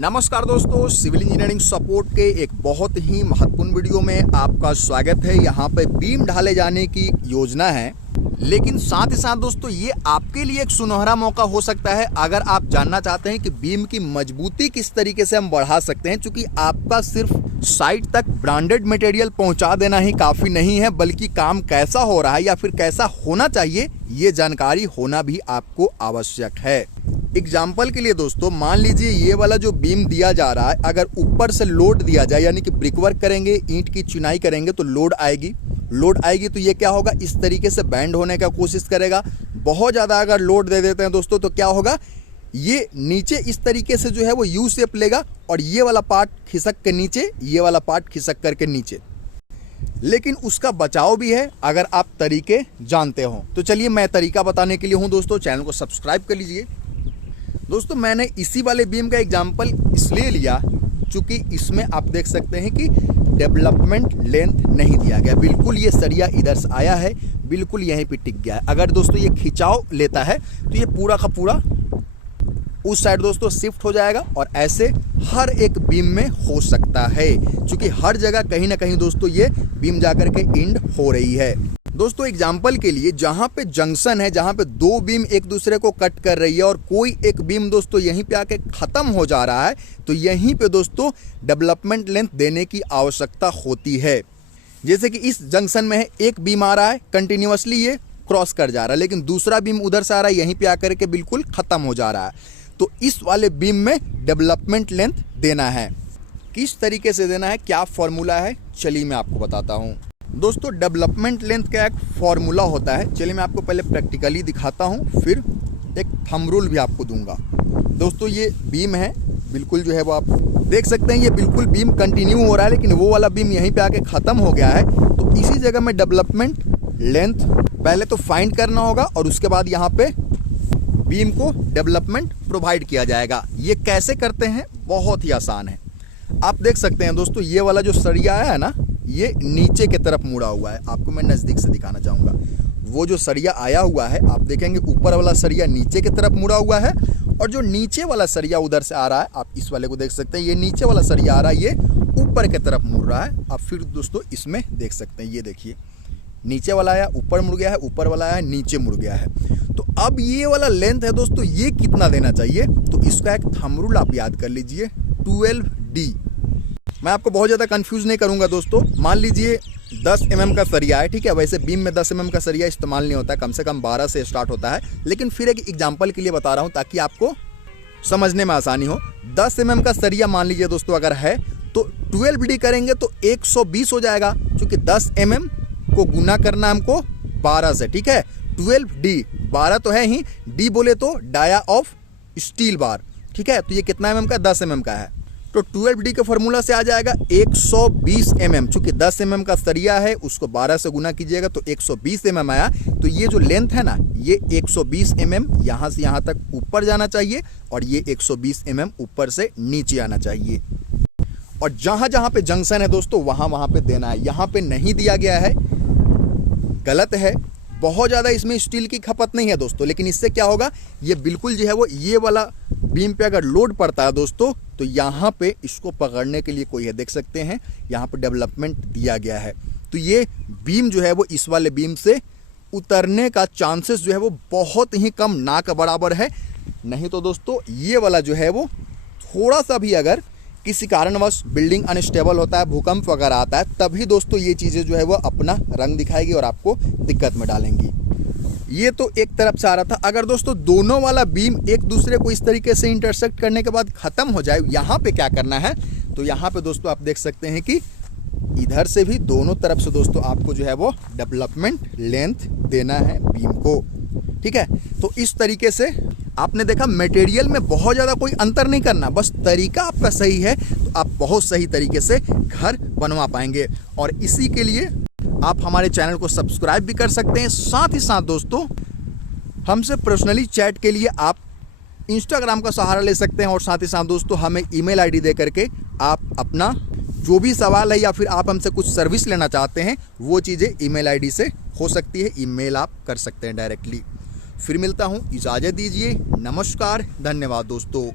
नमस्कार दोस्तों, civil engineering support के एक बहुत ही महत्वपूर्ण वीडियो में आपका स्वागत है। यहाँ पे बीम ढाले जाने की योजना है, लेकिन साथ ही साथ दोस्तों ये आपके लिए एक सुनहरा मौका हो सकता है अगर आप जानना चाहते हैं कि बीम की मजबूती किस तरीके से हम बढ़ा सकते हैं। क्योंकि आपका सिर्फ साइट तक ब्रांडेड मटेरियल पहुंचा देना ही काफ़ी नहीं है, बल्कि काम कैसा हो रहा है या फिर कैसा होना चाहिए ये जानकारी होना भी आपको आवश्यक है। एग्जाम्पल के लिए दोस्तों, मान लीजिए ये वाला जो बीम दिया जा रहा है, अगर ऊपर से लोड दिया जाए यानी कि ब्रिक वर्क करेंगे, ईंट की चुनाई करेंगे तो लोड आएगी तो ये क्या होगा, इस तरीके से बैंड होने का कोशिश करेगा। बहुत ज़्यादा अगर लोड दे देते हैं दोस्तों तो क्या होगा, ये नीचे इस तरीके से जो है वो यू शेप लेगा और ये वाला पार्ट खिसक के नीचे, ये वाला पार्ट खिसक करके नीचे। लेकिन उसका बचाव भी है अगर आप तरीके जानते हो। तो चलिए मैं तरीका बताने के लिए हूँ दोस्तों, चैनल को सब्सक्राइब कर लीजिए। दोस्तों मैंने इसी वाले बीम का एग्जाम्पल इसलिए लिया क्योंकि इसमें आप देख सकते हैं कि डेवलपमेंट लेंथ नहीं दिया गया। बिल्कुल ये सरिया इधर से आया है, बिल्कुल यहीं पे टिक गया है। अगर दोस्तों ये खिंचाव लेता है तो ये पूरा का पूरा उस साइड दोस्तों शिफ्ट हो जाएगा और ऐसे हर एक बीम में हो सकता है, क्योंकि हर जगह कहीं ना कहीं दोस्तों ये बीम जाकर के एंड हो रही है। दोस्तों एग्जाम्पल के लिए जहाँ पे जंक्शन है, जहाँ पे दो बीम एक दूसरे को कट कर रही है और कोई एक बीम दोस्तों यहीं पे आके खत्म हो जा रहा है, तो यहीं पे दोस्तों डेवलपमेंट लेंथ देने की आवश्यकता होती है। जैसे कि इस जंक्शन में है, एक बीम आ रहा है कंटिन्यूअसली ये क्रॉस कर जा रहा है, लेकिन दूसरा बीम उधर से आ रहा है, यहीं पे आकर के बिल्कुल खत्म हो जा रहा है। तो इस वाले बीम में डेवलपमेंट लेंथ देना है। किस तरीके से देना है, क्या फॉर्मूला है, चलिए मैं आपको बताता हूँ। दोस्तों डेवलपमेंट लेंथ का एक फॉर्मूला होता है, चलिए मैं आपको पहले प्रैक्टिकली दिखाता हूँ, फिर एक थंब रूल भी आपको दूंगा। दोस्तों ये बीम है, बिल्कुल जो है वो आप देख सकते हैं, ये बिल्कुल बीम कंटिन्यू हो रहा है, लेकिन वो वाला बीम यहीं पे आके ख़त्म हो गया है। तो इसी जगह में डेवलपमेंट लेंथ पहले तो फाइंड करना होगा और उसके बाद यहाँ पे बीम को डेवलपमेंट प्रोवाइड किया जाएगा। ये कैसे करते हैं, बहुत ही आसान है। आप देख सकते हैं दोस्तों, ये वाला जो सरिया है ना, ये नीचे की तरफ मुड़ा हुआ है। आपको मैं नज़दीक से दिखाना चाहूँगा। वो जो सरिया आया हुआ है, आप देखेंगे ऊपर वाला सरिया नीचे की तरफ मुड़ा हुआ है और जो नीचे वाला सरिया उधर से आ रहा है, आप इस वाले को देख सकते हैं, ये नीचे वाला सरिया आ रहा है, ये ऊपर की तरफ मुड़ रहा है। आप फिर दोस्तों इसमें देख सकते हैं, ये देखिए नीचे वाला आया ऊपर मुड़ गया है, ऊपर वाला आया नीचे मुड़ गया है। तो अब ये वाला लेंथ है दोस्तों, ये कितना देना चाहिए, तो इसका एक थंब रूल आप याद कर लीजिए, 12D। मैं आपको बहुत ज़्यादा कंफ्यूज नहीं करूंगा दोस्तों। मान लीजिए 10 mm का सरिया है, ठीक है। वैसे बीम में 10 mm का सरिया इस्तेमाल नहीं होता है, कम से कम 12 से स्टार्ट होता है, लेकिन फिर एक एग्जांपल के लिए बता रहा हूं ताकि आपको समझने में आसानी हो। 10 mm का सरिया मान लीजिए दोस्तों अगर है तो 12D करेंगे तो 120 हो जाएगा, क्योंकि 10 mm को गुना करना हमको 12 से, ठीक है। 12D 12 तो है ही, D बोले तो डाया ऑफ स्टील बार, ठीक है। तो ये कितना mm का, 10 mm का है, तो 12D के फॉर्मूला से आ जाएगा 120 mm। चूंकि 10 mm का सरिया है, उसको 12 से गुना कीजिएगा तो 120 mm आया। तो ये जो लेंथ है ना, ये 120 mm यहाँ से यहाँ तक ऊपर जाना चाहिए और ये 120 mm ऊपर से नीचे आना चाहिए। और जहाँ जहाँ पे जंक्शन है दोस्तों, वहाँ वहाँ पे देना है। यहाँ पे नहीं दिया गया है, गलत है। बहुत ज़्यादा इसमें स्टील की खपत नहीं है दोस्तों, लेकिन इससे क्या होगा, ये बिल्कुल जो है वो ये वाला बीम पे अगर लोड पड़ता है दोस्तों, तो यहाँ पे इसको पकड़ने के लिए कोई है, देख सकते हैं यहाँ पे डेवलपमेंट दिया गया है। तो ये बीम जो है वो इस वाले बीम से उतरने का चांसेस जो है वो बहुत ही कम, ना के बराबर है। नहीं तो दोस्तों ये वाला जो है वो थोड़ा सा भी अगर किसी कारणवश बिल्डिंग अनस्टेबल होता है, भूकंप वगैरह आता है, तभी दोस्तों ये चीज़ें जो है वो अपना रंग दिखाएगी और आपको दिक्कत में डालेंगी। ये तो एक तरफ से आ रहा था। अगर दोस्तों दोनों वाला बीम एक दूसरे को इस तरीके से इंटरसेक्ट करने के बाद ख़त्म हो जाए, यहाँ पे क्या करना है, तो यहाँ पे दोस्तों आप देख सकते हैं कि इधर से भी दोनों तरफ से दोस्तों आपको जो है वो डेवलपमेंट लेंथ देना है बीम को, ठीक है। तो इस तरीके से आपने देखा, मटेरियल में बहुत ज़्यादा कोई अंतर नहीं करना, बस तरीका आपका सही है तो आप बहुत सही तरीके से घर बनवा पाएंगे। और इसी के लिए आप हमारे चैनल को सब्सक्राइब भी कर सकते हैं। साथ ही साथ दोस्तों हमसे पर्सनली चैट के लिए आप इंस्टाग्राम का सहारा ले सकते हैं और साथ ही साथ दोस्तों हमें ईमेल आईडी दे करके आप अपना जो भी सवाल है या फिर आप हमसे कुछ सर्विस लेना चाहते हैं, वो चीज़ें ईमेल आईडी से हो सकती है, ईमेल आप कर सकते हैं डायरेक्टली। फिर मिलता हूँ, इजाज़त दीजिए, नमस्कार, धन्यवाद दोस्तों।